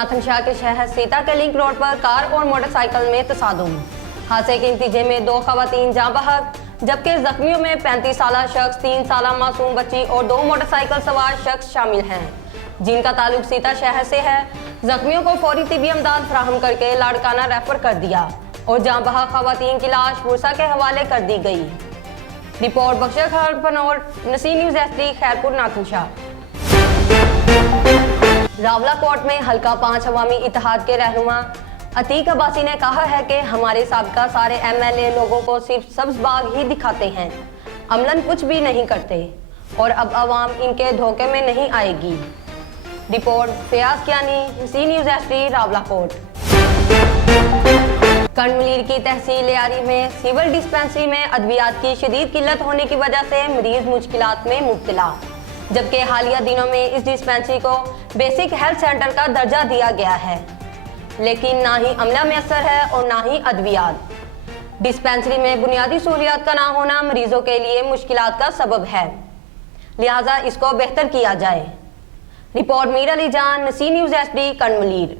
Nathan Shah के शहर सीता के लिंक रोड पर कार और मोटरसाइकिल में तसादुम। हादसे के नतीजे में 2 खवातीन जाँ बहक, जबकि जख्मियों में 35 साला शख्स, 3 साला मासूम बच्ची और 2 मोटरसाइकिल सवार शख्स शामिल हैं, जिनका ताल्लुक सीता शहर से है। जख्मियों को फौरी तिबी इमदाद फराहम करके लाड़काना रेफर कर दिया और जाँ बहक खवातीन की लाश पुरसा के हवाले कर दी गई। रिपोर्ट बख्शर खरपनौर, Naseer news SD, Khairpur, Nathan Shah. Rawalakot में हल्का 5 अवामी इत्तेहाद के रहनुमा अतीक अब्बासी ने कहा है कि हमारे साबका सारे एमएलए लोगों को सिर्फ सब्ज बाग ही दिखाते हैं, अमलन कुछ भी नहीं करते और अब अवाम इनके धोखे में नहीं आएगी। Report Fayaz Kiani, Naseer news SD, Rawalakot. कनमुलीर की तहसील यारी में सिविल डिस्पेंसरी में अद्वियात की शदीद किल्लत होने की वजह से मरीज मुश्किलात में मुब्तला, जबकि हालिया दिनों में इस डिस्पेंसरी को बेसिक हेल्थ सेंटर का दर्जा दिया गया है, लेकिन ना ही अमला मैसर है और ना ही अद्वियात। डिस्पेंसरी में बुनियादी सहूलियात का ना होना मरीजों के लिए मुश्किलात का सबब है, लिहाजा इसको बेहतर किया जाए। रिपोर्ट मीर अली जान, नसीर न्यूज़ एसडी, कनमुलीर।